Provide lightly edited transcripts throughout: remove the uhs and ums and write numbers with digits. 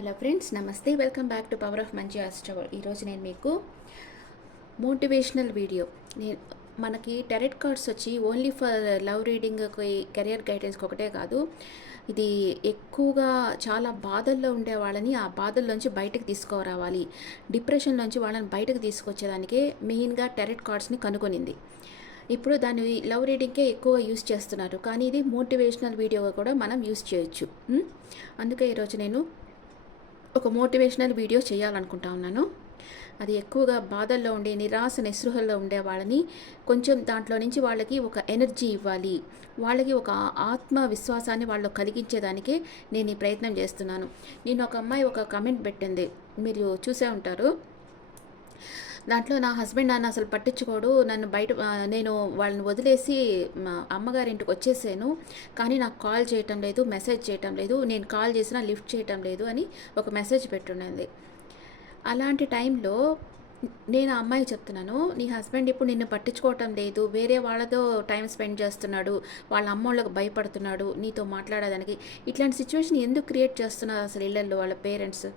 Hello friends, నమస్తే. Welcome back to power of మంచి ఆస్ట్రవల్. ఈరోజు నేను మీకు మోటివేషనల్ వీడియో. మనకి టెరెట్ కార్డ్స్ వచ్చి ఓన్లీ ఫర్ లవ్ రీడింగ్కి, కెరియర్ గైడెన్స్కి ఒకటే కాదు. ఇది ఎక్కువగా చాలా బాధల్లో ఉండే వాళ్ళని ఆ బాధల్లోంచి బయటకు తీసుకురావాలి, డిప్రెషన్లోంచి వాళ్ళని బయటకు తీసుకొచ్చేదానికే మెయిన్గా టెరెట్ కార్డ్స్ని కనుగొనింది. ఇప్పుడు దాన్ని లవ్ రీడింగ్కే ఎక్కువ యూస్ చేస్తున్నారు, కానీ ఇది మోటివేషనల్ వీడియోగా కూడా మనం యూస్ చేయొచ్చు. అందుకే ఈరోజు నేను ఒక మోటివేషనల్ వీడియో చేయాలనుకుంటా ఉన్నాను. అది ఎక్కువగా బాధల్లో ఉండే, నిరాశ నిస్పృహల్లో ఉండే వాళ్ళని కొంచెం దాంట్లో నుంచి వాళ్ళకి ఒక ఎనర్జీ ఇవ్వాలి, వాళ్ళకి ఒక ఆత్మవిశ్వాసాన్ని వాళ్ళు కలిగించేదానికే నేను ఈ ప్రయత్నం చేస్తున్నాను. నేను ఒక అమ్మాయి ఒక కమెంట్ పెట్టింది, మీరు చూసే ఉంటారు. దాంట్లో నా హస్బెండ్ నన్ను అసలు పట్టించుకోడు, నన్ను బయట నేను వాళ్ళని వదిలేసి మా అమ్మగారింటికి వచ్చేసాను, కానీ నాకు కాల్ చేయటం లేదు, మెసేజ్ చేయటం లేదు, నేను కాల్ చేసినా లిఫ్ట్ చేయటం లేదు అని ఒక మెసేజ్ పెట్టుండింది. అలాంటి టైంలో నేను ఆ అమ్మాయి చెప్తున్నాను, నీ హస్బెండ్ ఇప్పుడు నిన్ను పట్టించుకోవటం లేదు, వేరే వాళ్ళతో టైం స్పెండ్ చేస్తున్నాడు, వాళ్ళ అమ్మోళ్ళకి భయపడుతున్నాడు నీతో మాట్లాడడానికి. ఇట్లాంటి సిచ్యువేషన్ ఎందుకు క్రియేట్ చేస్తున్నారు అసలు ఇళ్ళల్లో వాళ్ళ పేరెంట్స్?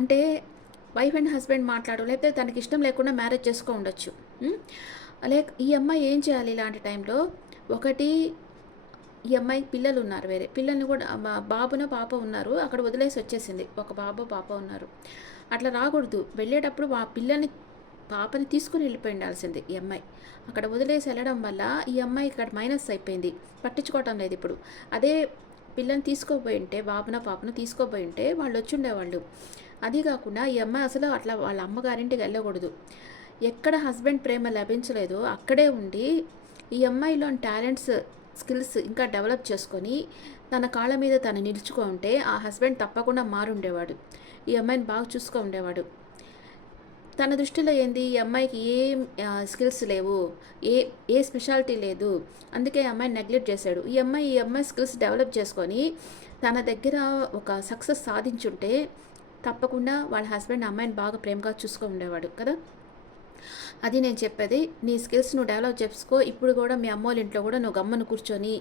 అంటే వైఫ్ అండ్ హస్బెండ్ మాట్లాడు, లేకపోతే తనకి ఇష్టం లేకుండా మ్యారేజ్ చేసుకో ఉండొచ్చు. లైక్ ఈ అమ్మాయి ఏం చేయాలి ఇలాంటి టైంలో? ఒకటి, ఈ అమ్మాయికి పిల్లలు ఉన్నారు, వేరే పిల్లల్ని కూడా బాబున పాప ఉన్నారు, అక్కడ వదిలేసి వచ్చేసింది. ఒక బాబు పాప ఉన్నారు. అట్లా రాకూడదు. వెళ్ళేటప్పుడు పాపని తీసుకుని వెళ్ళిపోయి ఉండాల్సింది ఈ అమ్మాయి. అక్కడ వదిలేసి వెళ్ళడం వల్ల ఈ అమ్మాయి ఇక్కడ మైనస్ అయిపోయింది, పట్టించుకోవటం లేదు ఇప్పుడు. అదే పిల్లని తీసుకోపోయి ఉంటే, పాపను తీసుకోపోయి ఉంటే వాళ్ళు వచ్చి ఉండేవాళ్ళు. అది కాకుండా ఈ అమ్మాయి అసలు అట్లా వాళ్ళ అమ్మగారింటికి వెళ్ళకూడదు. ఎక్కడ హస్బెండ్ ప్రేమ లభించలేదో అక్కడే ఉండి ఈ అమ్మాయిలోని టాలెంట్స్, స్కిల్స్ ఇంకా డెవలప్ చేసుకొని తన కాళ్ళ మీద తను నిలుచుకో ఉంటే ఆ హస్బెండ్ తప్పకుండా మారుండేవాడు, ఈ అమ్మాయిని బాగా చూసుకో ఉండేవాడు. తన దృష్టిలో ఏంది, ఈ అమ్మాయికి ఏం స్కిల్స్ లేవు, ఏ స్పెషాలిటీ లేదు, అందుకే ఈ అమ్మాయిని నెగ్లెక్ట్ చేశాడు. ఈ అమ్మాయి స్కిల్స్ డెవలప్ చేసుకొని తన దగ్గర ఒక సక్సెస్ సాధించుంటే తప్పకుండా వాళ్ళ హస్బెండ్ అమ్మాయిని బాగా ప్రేమగా చూసుకో ఉండేవాడు కదా. అది నేను చెప్పేది. నీ స్కిల్స్ నువ్వు డెవలప్ చేసుకో. ఇప్పుడు కూడా మీ అమ్మోళ్ళ ఇంట్లో కూడా నువ్వు గమ్మను కూర్చొని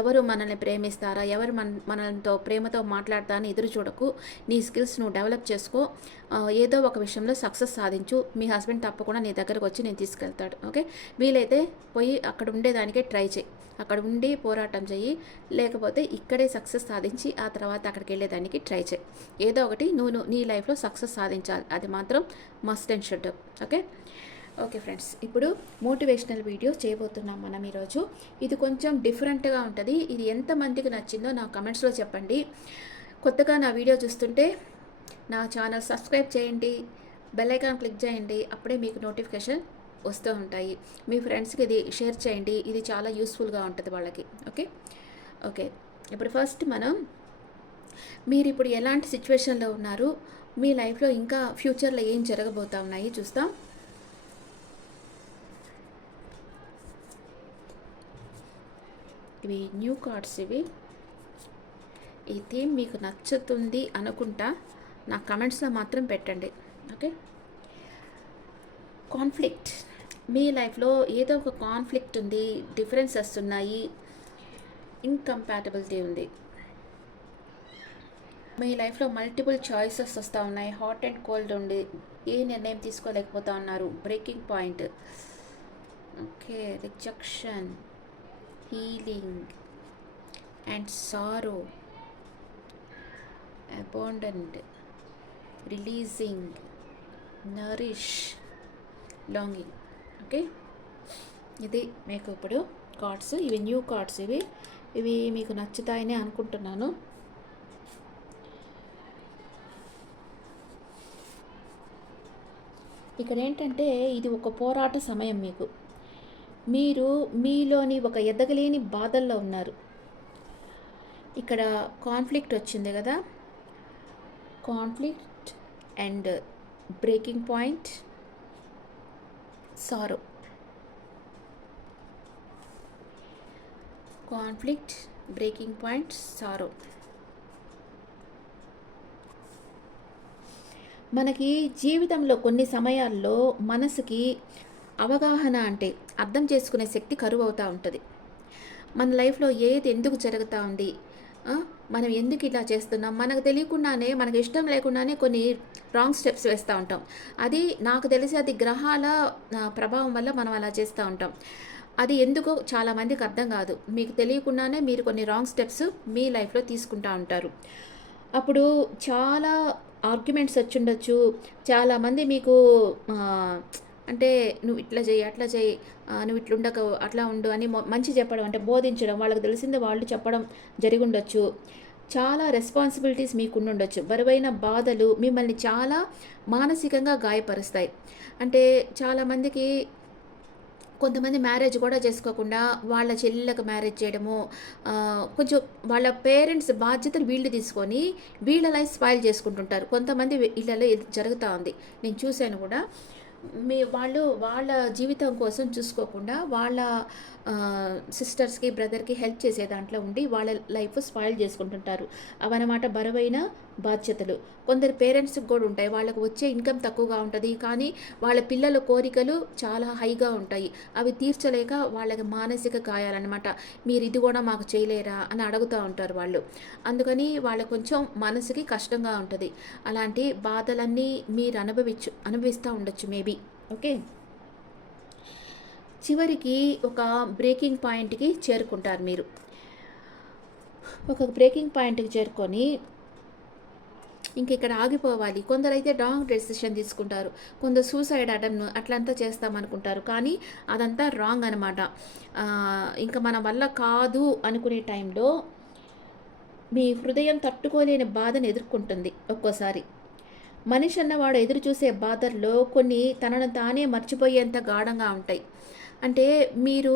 ఎవరు మనల్ని ప్రేమిస్తారా, ఎవరు మనతో ప్రేమతో మాట్లాడతా అని ఎదురు చూడకు. నీ స్కిల్స్ నువ్వు డెవలప్ చేసుకో, ఏదో ఒక విషయంలో సక్సెస్ సాధించు. మీ హస్బెండ్ తప్పకుండా నీ దగ్గరకు వచ్చి నేను తీసుకెళ్తాడు. ఓకే, వీలైతే పోయి అక్కడ ఉండేదానికే ట్రై చేయి, అక్కడ ఉండి పోరాటం చెయ్యి, లేకపోతే ఇక్కడే సక్సెస్ సాధించి ఆ తర్వాత అక్కడికి వెళ్ళేదానికి ట్రై చేయి. ఏదో ఒకటి నువ్వు నీ లైఫ్లో సక్సెస్ సాధించాలి, అది మాత్రం must and should. Okay friends, ఇప్పుడు మోటివేషనల్ వీడియో చేయబోతున్నాం మనం ఈరోజు. ఇది కొంచెం డిఫరెంట్గా ఉంటుంది. ఇది ఎంతమందికి నచ్చిందో నా కమెంట్స్లో చెప్పండి. కొత్తగా నా వీడియో చూస్తుంటే నా ఛానల్ సబ్స్క్రైబ్ చేయండి, బెల్ ఐకాన్ క్లిక్ చేయండి, అప్పుడే మీకు నోటిఫికేషన్ వస్తూ ఉంటాయి. మీ ఫ్రెండ్స్కి ఇది షేర్ చేయండి, ఇది చాలా యూస్ఫుల్గా ఉంటుంది వాళ్ళకి. ఓకే, ఇప్పుడు ఫస్ట్ మీరు ఇప్పుడు ఎలాంటి సిచ్యువేషన్లో ఉన్నారు, మీ లైఫ్లో ఇంకా ఫ్యూచర్లో ఏం జరగబోతా ఉన్నాయి చూస్తాం. ఇవి న్యూ కార్డ్స్. ఈ థీమ్ మీకు నచ్చుతుంది అనుకుంటా, నా కమెంట్స్లో మాత్రం పెట్టండి. Okay, conflict. మీ లైఫ్లో ఏదో ఒక కాన్ఫ్లిక్ట్ ఉంది, డిఫరెన్సెస్ ఉన్నాయి, ఇంకంపాటబిలిటీ ఉంది. మీ లైఫ్లో మల్టిపుల్ చాయిసెస్ వస్తూ ఉన్నాయి, హాట్ అండ్ కోల్డ్ ఉండి ఏ నిర్ణయం తీసుకోలేకపోతా ఉన్నారు, breaking point. Okay, rejection, healing and sorrow, abandoned, releasing, Nourish, longing. Okay, ఇది మీకు ఇప్పుడు కార్డ్స్. ఇవి న్యూ కార్డ్స్. ఇవి మీకు నచ్చుతాయని అనుకుంటున్నాను. ఇక్కడ ఏంటంటే ఇది ఒక పోరాట సమయం. మీరు మీలోని ఒక ఎదగలేని బాధల్లో ఉన్నారు. ఇక్కడ కాన్ఫ్లిక్ట్ వచ్చింది కదా, conflict and breaking point, sorrow. Conflict, breaking point, sorrow. మనకి జీవితంలో కొన్ని సమయాల్లో మనసుకి అవగాహన అంటే అర్థం చేసుకునే శక్తి కరువు అవుతూ ఉంటుంది. మన లైఫ్లో ఏది ఎందుకు జరుగుతూ ఉంది, ఆ! మనం ఎందుకు ఇలా చేస్తున్నాం? మనకు తెలియకుండానే, మనకి ఇష్టం లేకుండానే కొన్ని రాంగ్ స్టెప్స్ వేస్తా ఉంటాం. అది నాకు తెలిసి అది గ్రహాల ప్రభావం వల్ల మనం అలా చేస్తా ఉంటాం. అది ఎందుకో చాలామందికి అర్థం కాదు. మీకు తెలియకుండానే మీరు కొన్ని రాంగ్ స్టెప్స్ మీ లైఫ్‌లో తీసుకుంటా ఉంటారు. అప్పుడు చాలా ఆర్గ్యుమెంట్స్ వచ్చుండొచ్చు. చాలామంది మీకు ఆహ్, అంటే "నువ్వు ఇట్లా చెయ్యి, అట్లా చెయ్యి, నువ్వు ఇట్లుండకు, అట్లా ఉండు" అని మంచి చెప్పడం, అంటే బోధించడం, వాళ్ళకి తెలిసింది వాళ్ళు చెప్పడం జరిగుండొచ్చు. చాలా రెస్పాన్సిబిలిటీస్ మీకుండుండొచ్చు. బరువైన బాధలు మిమ్మల్ని చాలా మానసికంగా గాయపరుస్తాయి. అంటే చాలామందికి కొంతమంది మ్యారేజ్ కూడా చేసుకోకుండా వాళ్ళ చెల్లెళ్ళకి మ్యారేజ్ చేయడము, కొంచెం వాళ్ళ పేరెంట్స్ బాధ్యతను వీళ్ళు తీసుకొని వీళ్ళ లైఫ్ స్పాయిల్ చేసుకుంటుంటారు. కొంతమంది ఇళ్ళలో ఇది జరుగుతా ఉంది. నేను చూశాను కూడా. వాళ్ళు వాళ్ళ జీవితం కోసం చూసుకోకుండా వాళ్ళ సిస్టర్స్‌కి, బ్రదర్‌కి హెల్ప్ చేసే దాంట్లో ఉండి వాళ్ళ లైఫ్ స్పాయిల్ చేసుకుంటుంటారు. అవన్నమాట బరువైన బాధ్యతలు. కొందరు పేరెంట్స్‌కి కూడా ఉంటాయి. వాళ్ళకి వచ్చే ఇన్‌కమ్ తక్కువగా ఉంటది. కానీ వాళ్ళ పిల్లల కోరికలు చాలా హైగా ఉంటాయి. అవి తీర్చలేక వాళ్ళకి మానసిక గాయాలన్నమాట. మీరు ఇది కూడా మాకు చేయలేరా అని అడుగుతా ఉంటారు వాళ్ళు. అందుకని వాళ్ళకి కొంచెం మనసుకి కష్టంగా ఉంటది. అలాంటి బాధలన్నీ మీరు అనుభవిస్తా ఉండొచ్చు మేబీ. ఓకే. చివరికి ఒక బ్రేకింగ్ పాయింట్‌కి చేరుకుంటారు మీరు. ఒక బ్రేకింగ్ పాయింట్‌కి చేరుకొని ఇంక ఇక్కడ ఆగిపోవాలి. కొందరైతే రాంగ్ డెసిషన్ తీసుకుంటారు. కొందరు సూసైడ్ అటెంప్ట్ అట్లంతా చేస్తామనుకుంటారు. కానీ అదంతా రాంగ్ అనమాట. ఇంక మన వల్ల కాదు అనుకునే టైంలో మీ హృదయం తట్టుకోలేని బాధను ఎదుర్కొంటుంది ఒక్కోసారి. మనిషి అన్నవాడు ఎదురు చూసే బాధల్లో కొన్ని తనను తానే మర్చిపోయేంత గాఢంగా ఉంటాయి. అంటే మీరు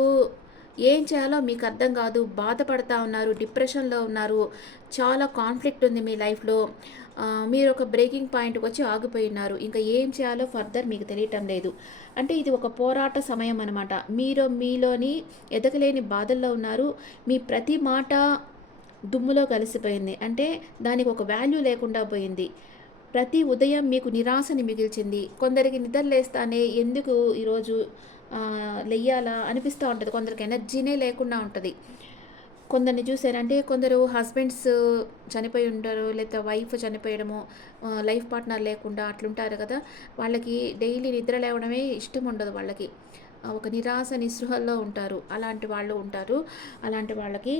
ఏం చేయాలో మీకు అర్థం కాదు. బాధపడతా ఉన్నారు. డిప్రెషన్‌లో ఉన్నారు. చాలా కాన్‌ఫ్లిక్ట్ ఉంది మీ లైఫ్‌లో. మీరు ఒక బ్రేకింగ్ పాయింట్‌కి వచ్చి ఆగిపోయున్నారు. ఇంకా ఏం చేయాలో ఫర్దర్ మీకు తెలియటం లేదు. అంటే ఇది ఒక పోరాట సమయం అనమాట. మీరు మీలోని ఎదగలేని బాధల్లో ఉన్నారు. మీ ప్రతి మాట దుమ్ములో కలిసిపోయింది. అంటే దానికి ఒక వాల్యూ లేకుండా పోయింది. ప్రతి ఉదయం మీకు నిరాశని మిగిల్చింది. కొందరికి నిద్ర లేస్తానే ఎందుకు ఈరోజు లెయ్యాలా అనిపిస్తూ ఉంటది. కొందరికి ఎనర్జీనే లేకుండా ఉంటది. కొందరిని చూసారంటే కొందరు హస్బెండ్స్ చనిపోయి ఉంటారు. లేకపోతే వైఫ్ చనిపోయడము, లైఫ్ పార్ట్నర్ లేకుండా అట్లుంటారు కదా! వాళ్ళకి డైలీ నిద్ర లేవడమే ఇష్టం ఉండదు వాళ్ళకి. ఒక నిరాశ, నిస్పృహల్లో ఉంటారు. అలాంటి వాళ్ళు ఉంటారు. అలాంటి వాళ్ళకి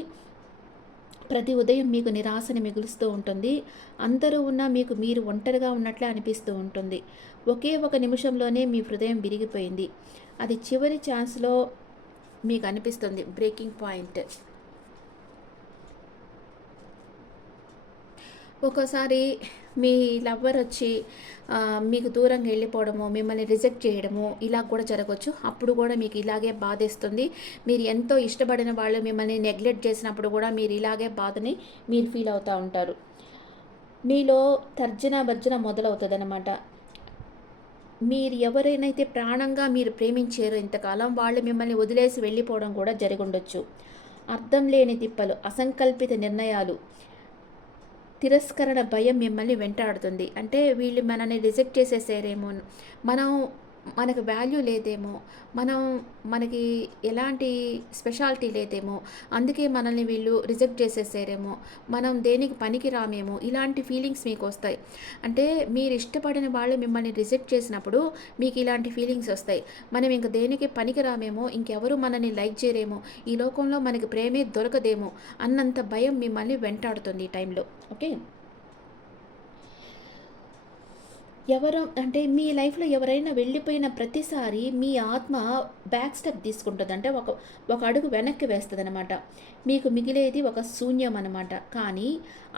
ప్రతి ఉదయం మీకు నిరాశని మిగులుస్తూ ఉంటుంది. అందరూ ఉన్నా మీకు మీరు ఒంటరిగా ఉన్నట్లే అనిపిస్తూ ఉంటుంది. ఒకే ఒక నిమిషంలోనే మీ హృదయం విరిగిపోయింది. అది చివరి ఛాన్స్‌లో మీకు అనిపిస్తుంది బ్రేకింగ్ పాయింట్. ఒక్కోసారి మీ లవ్వర్ వచ్చి మీకు దూరంగా వెళ్ళిపోవడము, మిమ్మల్ని రిజెక్ట్ చేయడము ఇలా కూడా జరగవచ్చు. అప్పుడు కూడా మీకు ఇలాగే బాధేస్తుంది. మీరు ఎంతో ఇష్టపడిన వాళ్ళు మిమ్మల్ని నెగ్లెక్ట్ చేసినప్పుడు కూడా మీరు ఇలాగే బాధని మీరు ఫీల్ అవుతూ ఉంటారు. మీలో తర్జన భర్జన మొదలవుతుందన్నమాట. మీరు ఎవరైనైతే ప్రాణంగా మీరు ప్రేమించారో ఇంతకాలం వాళ్ళు మిమ్మల్ని వదిలేసి వెళ్ళిపోవడం కూడా జరిగుండొచ్చు. అర్థం లేని తిప్పలు, అసంకల్పిత నిర్ణయాలు, తిరస్కరణ భయం మిమ్మల్ని వెంటాడుతుంది. అంటే వీళ్ళు మనల్ని రిజెక్ట్ చేసేసారేమో, మనం మనకు వాల్యూ లేదేమో, మనకి ఎలాంటి స్పెషాలిటీ లేదేమో, అందుకే మనల్ని వీళ్ళు రిజెక్ట్ చేసేసారేమో, మనం దేనికి పనికి రామేమో, ఇలాంటి ఫీలింగ్స్ మీకు వస్తాయి. అంటే మీరు ఇష్టపడిన వాళ్ళు మిమ్మల్ని రిజెక్ట్ చేసినప్పుడు మీకు ఇలాంటి ఫీలింగ్స్ వస్తాయి. మనం ఇంక దేనికి పనికి రామేమో, ఇంకెవరు మనల్ని లైక్ చేయరేమో, ఈ లోకంలో మనకి ప్రేమే దొరకదేమో అన్నంత భయం మిమ్మల్ని వెంటాడుతుంది ఈ టైంలో. ఓకే. ఎవరో అంటే మీ లైఫ్‌లో ఎవరైనా వెళ్ళిపోయిన ప్రతిసారి మీ ఆత్మ బ్యాక్ స్టెప్ తీసుకుంటది. అంటే ఒక అడుగు వెనక్కి వేస్తదనమాట. మీకు మిగిలేది ఒక శూన్యం అనమాట. కానీ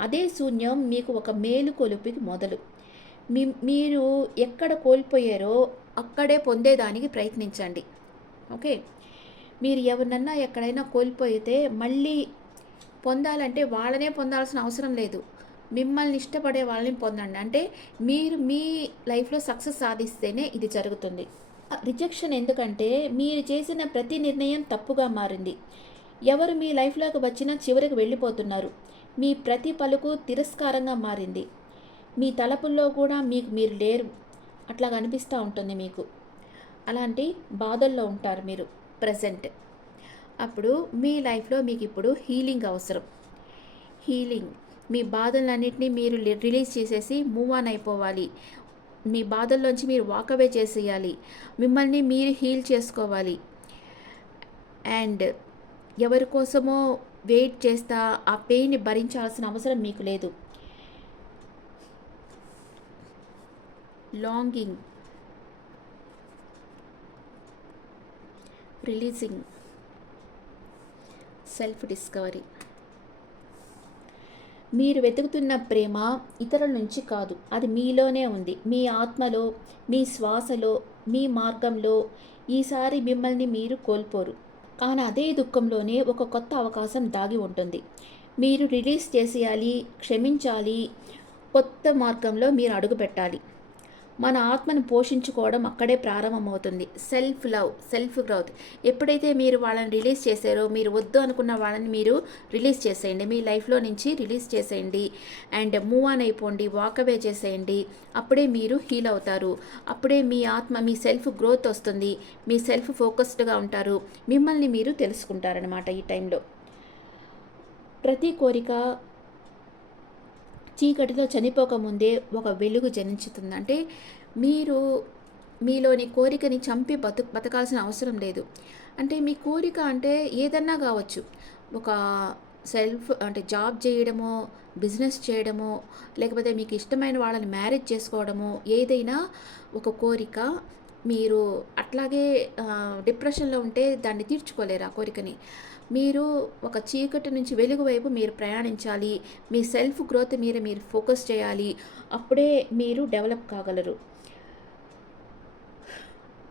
అదే శూన్యం మీకు ఒక మేలుకొలుపుకి మొదలు. మీరు ఎక్కడ కోల్పోయారో అక్కడే పొందేదానికి ప్రయత్నించండి. ఓకే. మీరు ఎవరినన్నా ఎక్కడైనా కోల్పోయితే మళ్ళీ పొందాలంటే వాళ్ళనే పొందాల్సిన అవసరం లేదు. మిమ్మల్ని ఇష్టపడే వాళ్ళని పొందండి. అంటే మీరు మీ లైఫ్‌లో సక్సెస్ సాధిస్తేనే ఇది జరుగుతుంది. రిజెక్షన్ ఎందుకంటే మీరు చేసిన ప్రతి నిర్ణయం తప్పుగా మారింది. ఎవరు మీ లైఫ్‌లోకి వచ్చినా చివరికి వెళ్ళిపోతున్నారు. మీ ప్రతి పలుకు తిరస్కారంగా మారింది. మీ తలపుల్లో కూడా మీకు మీరు లేరు. అట్లాగా అనిపిస్తూ ఉంటుంది మీకు. అలాంటి బాధల్లో ఉంటారు మీరు ప్రెజెంట్. అప్పుడు మీ లైఫ్‌లో మీకిప్పుడు హీలింగ్ అవసరం. హీలింగ్. మీ బాధలన్నిటినీ మీరు రిలీజ్ చేసేసి మూవ్ ఆన్ అయిపోవాలి. మీ బాధల్లోంచి మీరు వాకవే చేసేయాలి. మిమ్మల్ని మీరు హీల్ చేసుకోవాలి. అండ్ ఎవరి కోసమో వెయిట్ చేస్తా ఆ పెయిన్ని భరించాల్సిన అవసరం మీకు లేదు. Longing, releasing, self discovery. మీరు వెతుకుతున్న ప్రేమ ఇతరుల నుంచి కాదు, అది మీలోనే ఉంది. మీ ఆత్మలో, మీ శ్వాసలో, మీ మార్గంలో. ఈసారి మిమ్మల్ని మీరు కోల్పోరు. కానీ అదే దుఃఖంలోనే ఒక కొత్త అవకాశం దాగి ఉంటుంది. మీరు రిలీజ్ చేసేయాలి, క్షమించాలి, కొత్త మార్గంలో మీరు అడుగుపెట్టాలి. మన ఆత్మను పోషించుకోవడం అక్కడే ప్రారంభమవుతుంది. Self love, self growth. ఎప్పుడైతే మీరు వాళ్ళని రిలీజ్ చేశారో, మీరు వద్దు అనుకున్న వాళ్ళని మీరు రిలీజ్ చేసేయండి, మీ లైఫ్లో నుంచి రిలీజ్ చేసేయండి. అండ్ మూవ్ ఆన్ అయిపోండి, వాకవే చేసేయండి. అప్పుడే మీరు హీల్ అవుతారు. అప్పుడే మీ ఆత్మ, మీ సెల్ఫ్ గ్రోత్ వస్తుంది. మీ సెల్ఫ్ ఫోకస్డ్గా ఉంటారు. మిమ్మల్ని మీరు తెలుసుకుంటారనమాట. ఈ టైంలో ప్రతి కోరిక చీకటిలో చనిపోకముందే ఒక వెలుగు జనించుతుంది. అంటే మీరు మీలోని కోరికని చంపి బతకాల్సిన అవసరం లేదు. అంటే మీ కోరిక అంటే ఏదన్నా కావచ్చు. ఒక అంటే జాబ్ చేయడమో, బిజినెస్ చేయడమో, లేకపోతే మీకు ఇష్టమైన వాళ్ళని మ్యారేజ్ చేసుకోవడమో, ఏదైనా ఒక కోరిక. మీరు అట్లాగే డిప్రెషన్లో ఉంటే దాన్ని తీర్చుకోలేరు ఆ కోరికని. మీరు ఒక చీకటి నుంచి వెలుగు వైపు మీరు ప్రయాణించాలి. మీ సెల్ఫ్ గ్రోత్ మీద మీరు ఫోకస్ చేయాలి. అప్పుడే మీరు డెవలప్ కాగలరు.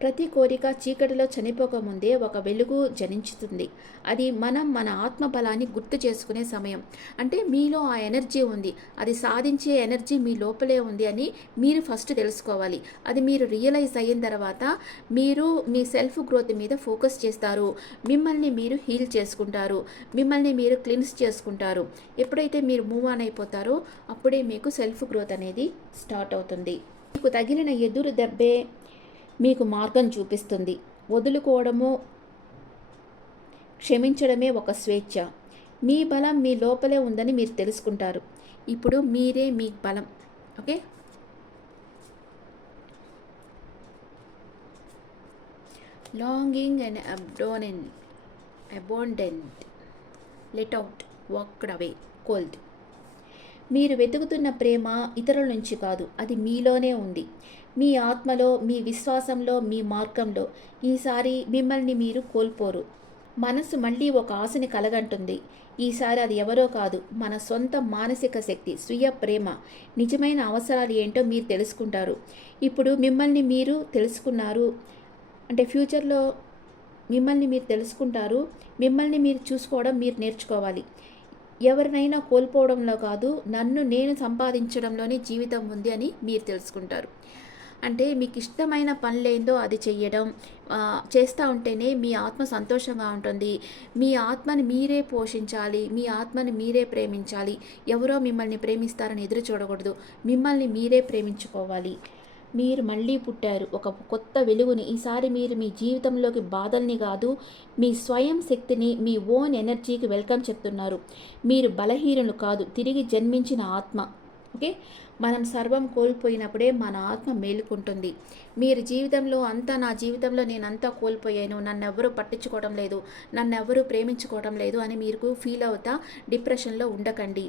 ప్రతి కోరిక చీకటిలో చనిపోకముందే ఒక వెలుగు జనించుతుంది. అది మన ఆత్మ బలాన్ని గుర్తు చేసుకునే సమయం. అంటే మీలో ఆ ఎనర్జీ ఉంది, అది సాధించే ఎనర్జీ మీ లోపలే ఉంది అని మీరు ఫస్ట్ తెలుసుకోవాలి. అది మీరు రియలైజ్ అయిన తర్వాత మీరు మీ సెల్ఫ్ గ్రోత్ మీద ఫోకస్ చేస్తారు. మిమ్మల్ని మీరు హీల్ చేసుకుంటారు, మిమ్మల్ని మీరు క్లీన్స్ చేసుకుంటారు. ఎప్పుడైతే మీరు మూవ్ ఆన్ అయిపోతారో అప్పుడే మీకు సెల్ఫ్ గ్రోత్ అనేది స్టార్ట్ అవుతుంది. మీకు తగిలిన ఎదురు దెబ్బే మీకు మార్గం చూపిస్తుంది. వదులుకోవడము, క్షమించడమే ఒక స్వేచ్ఛ. మీ బలం మీ లోపలే ఉందని మీరు తెలుసుకుంటారు. ఇప్పుడు మీరే మీ బలం. Okay, longing and abundant, let out, walked away, cold. మీరు వెతుకుతున్న ప్రేమ ఇతరుల నుంచి కాదు, అది మీలోనే ఉంది. మీ ఆత్మలో, మీ విశ్వాసంలో, మీ మార్గంలో. ఈసారి మిమ్మల్ని మీరు కోల్పోరు. మనసు మళ్ళీ ఒక ఆశని కలగంటుంది. ఈసారి అది ఎవరో కాదు, మన సొంత మానసిక శక్తి, స్వీయ ప్రేమ. నిజమైన అవసరాలు ఏంటో మీరు తెలుసుకుంటారు. ఇప్పుడు మిమ్మల్ని మీరు తెలుసుకున్నారు అంటే ఫ్యూచర్లో మిమ్మల్ని మీరు తెలుసుకుంటారు. మిమ్మల్ని మీరు చూసుకోవడం మీరు నేర్చుకోవాలి. ఎవరినైనా కోల్పోవడంలో కాదు, నన్ను నేను సంపాదించడంలోనే జీవితం ఉంది అని మీరు తెలుసుకుంటారు. అంటే మీకు ఇష్టమైన పనులేందో అది చెయ్యడం చేస్తూ ఉంటేనే మీ ఆత్మ సంతోషంగా ఉంటుంది. మీ ఆత్మని మీరే పోషించాలి, మీ ఆత్మని మీరే ప్రేమించాలి. ఎవరో మిమ్మల్ని ప్రేమిస్తారని ఎదురు చూడకూడదు, మిమ్మల్ని మీరే ప్రేమించుకోవాలి. మీరు మళ్ళీ పుట్టారు, ఒక కొత్త వెలుగుని. ఈసారి మీరు మీ జీవితంలోకి బాధల్ని కాదు, మీ స్వయం శక్తిని, మీ ఓన్ ఎనర్జీకి వెల్కమ్ చెప్తున్నారు. మీరు బలహీనులు కాదు, తిరిగి జన్మించిన ఆత్మ. ఓకే, మనం సర్వం కోల్పోయినప్పుడే మన ఆత్మ మేలుకుంటుంది. మీరు జీవితంలో అంతా, నా జీవితంలో నేను అంతా కోల్పోయాను, నన్ను ఎవరూ పట్టించుకోవడం లేదు, నన్ను ఎవరూ ప్రేమించుకోవడం లేదు అని మీరు ఫీల్ అవుతా డిప్రెషన్లో ఉండకండి.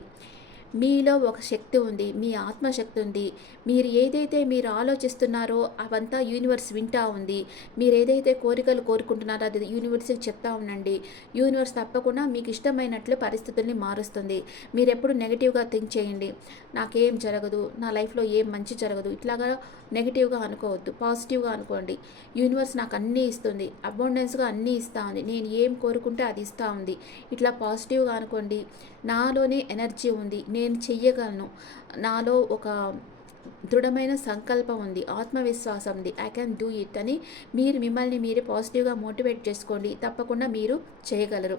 మీలో ఒక శక్తి ఉంది, మీ ఆత్మశక్తి ఉంది. మీరు ఏదైతే మీరు ఆలోచిస్తున్నారో అవంతా యూనివర్స్ వింటా ఉంది. మీరు ఏదైతే కోరికలు కోరుకుంటున్నారో అది యూనివర్స్కి చెప్తా ఉండండి. యూనివర్స్ తప్పకుండా మీకు ఇష్టమైనట్లు పరిస్థితుల్ని మారుస్తుంది. మీరు ఎప్పుడు నెగిటివ్గా థింక్ చేయండి. నాకేం జరగదు, నా లైఫ్లో ఏం మంచి జరగదు, ఇట్లాగా నెగిటివ్గా అనుకోవద్దు, పాజిటివ్గా అనుకోండి. యూనివర్స్ నాకు అన్నీ ఇస్తుంది, అబౌండెన్స్గా అన్నీ ఇస్తూ ఉంది, నేను ఏం కోరుకుంటే అది ఇస్తూ ఉంది. ఇట్లా పాజిటివ్గా అనుకోండి. నాలోనే ఎనర్జీ ఉంది, నేను చెయ్యగలను, నాలో ఒక దృఢమైన సంకల్పం ఉంది, ఆత్మవిశ్వాసం ఉంది, ఐ క్యాన్ డూ ఇట్ అని మీరు మిమ్మల్ని మీరే పాజిటివ్గా మోటివేట్ చేసుకోండి. తప్పకుండా మీరు చేయగలరు.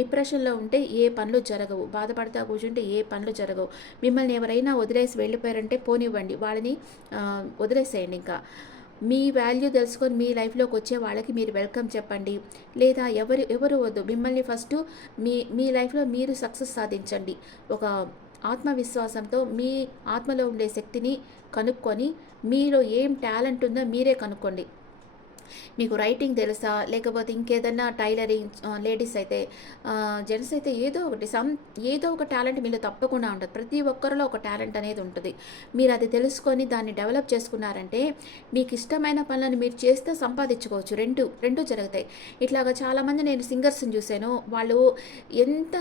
డిప్రెషన్లో ఉంటే ఏ పనులు జరగవు, బాధపడతా కూర్చుంటే ఏ పనులు జరగవు. మిమ్మల్ని ఎవరైనా వదిలేసి వెళ్ళిపోయారంటే పోనివ్వండి, వాళ్ళని వదిలేసేయండి. ఇంకా మీ వాల్యూ తెలుసుకొని మీ లైఫ్లోకి వచ్చే వాళ్ళకి మీరు వెల్కమ్ చెప్పండి. లేదా ఎవరు వద్దు, మిమ్మల్ని ఫస్టు మీ లైఫ్లో మీరు సక్సెస్ సాధించండి. ఒక ఆత్మవిశ్వాసంతో మీ ఆత్మలో ఉండే శక్తిని కనుక్కొని మీలో ఏం టాలెంట్ ఉందో మీరే కనుక్కోండి. మీకు రైటింగ్ తెలుసా, లేకపోతే ఇంకేదన్నా టైలరింగ్, లేడీస్ అయితే, జెంట్స్ అయితే ఏదో ఒక టాలెంట్ మీలో తప్పకుండా ఉంటుంది. ప్రతి ఒక్కరిలో ఒక టాలెంట్ అనేది ఉంటుంది. మీరు అది తెలుసుకొని దాన్ని డెవలప్ చేసుకున్నారంటే మీకు ఇష్టమైన పనులను మీరు చేస్తే సంపాదించుకోవచ్చు. రెండు జరుగుతాయి. ఇట్లాగా చాలామంది నేను సింగర్స్ని చూశాను. వాళ్ళు ఎంత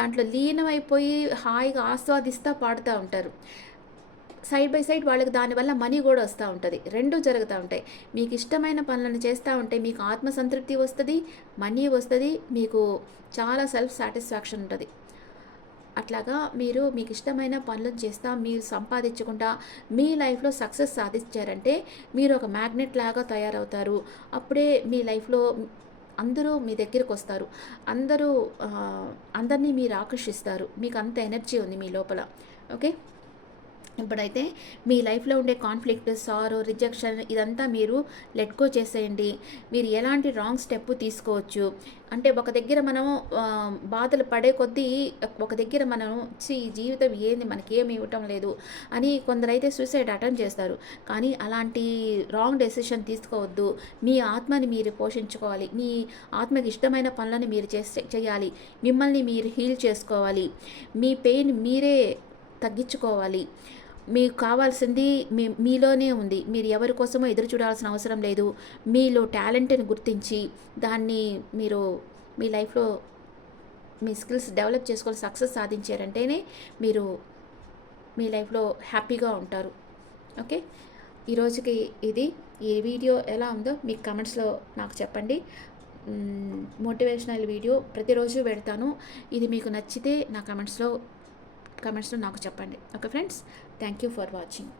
దాంట్లో లీనమైపోయి హాయిగా ఆస్వాదిస్తూ పాడుతూ ఉంటారు. సైడ్ బై సైడ్ వాళ్ళకి దానివల్ల మనీ కూడా వస్తూ ఉంటుంది. రెండు జరుగుతూ ఉంటాయి. మీకు ఇష్టమైన పనులను చేస్తూ ఉంటే మీకు ఆత్మసంతృప్తి వస్తుంది, మనీ వస్తుంది, మీకు చాలా సెల్ఫ్ సాటిస్ఫాక్షన్ ఉంటుంది. అట్లాగా మీరు మీకు ఇష్టమైన పనులను చేస్తా మీరు సంపాదించకుండా మీ లైఫ్లో సక్సెస్ సాధించారంటే మీరు ఒక మ్యాగ్నెట్ లాగా తయారవుతారు. అప్పుడే మీ లైఫ్లో అందరూ మీ దగ్గరికి వస్తారు. అందరినీ మీరు ఆకర్షిస్తారు. మీకు అంత ఎనర్జీ ఉంది మీ లోపల. ఓకే, ఇప్పుడైతే మీ లైఫ్లో ఉండే కాన్ఫ్లిక్ట్, సారో, రిజెక్షన్ ఇదంతా మీరు లెట్ గో చేసేయండి. మీరు ఎలాంటి రాంగ్ స్టెప్ తీసుకోవచ్చు అంటే ఒక దగ్గర మనం బాధలు పడే కొద్దీ ఒక దగ్గర మనం జీవితం ఏంది మనకేమి ఇవ్వటం లేదు అని కొందరైతే సూసైడ్ అటెంప్ట్ చేస్తారు. కానీ అలాంటి రాంగ్ డెసిషన్ తీసుకోవద్దు. మీ ఆత్మని మీరు పోషించుకోవాలి. మీ ఆత్మకి ఇష్టమైన పనులను మీరు చేయాలి. మిమ్మల్ని మీరు హీల్ చేసుకోవాలి. మీ పెయిన్ మీరే తగ్గించుకోవాలి. మీకు కావాల్సింది మీలోనే ఉంది. మీరు ఎవరి కోసమో ఎదురు చూడాల్సిన అవసరం లేదు. మీలో టాలెంట్ని గుర్తించి దాన్ని మీరు మీ లైఫ్లో మీ స్కిల్స్ డెవలప్ చేసుకొని సక్సెస్ సాధించారంటేనే మీరు మీ లైఫ్లో హ్యాపీగా ఉంటారు. ఓకే, ఈరోజుకి ఈ వీడియో ఎలా ఉందో మీకు కమెంట్స్లో నాకు చెప్పండి. మోటివేషనల్ వీడియో ప్రతిరోజు పెడతాను. ఇది మీకు నచ్చితే నా కమెంట్స్లో నాకు చెప్పండి. Okay friends, thank you for watching.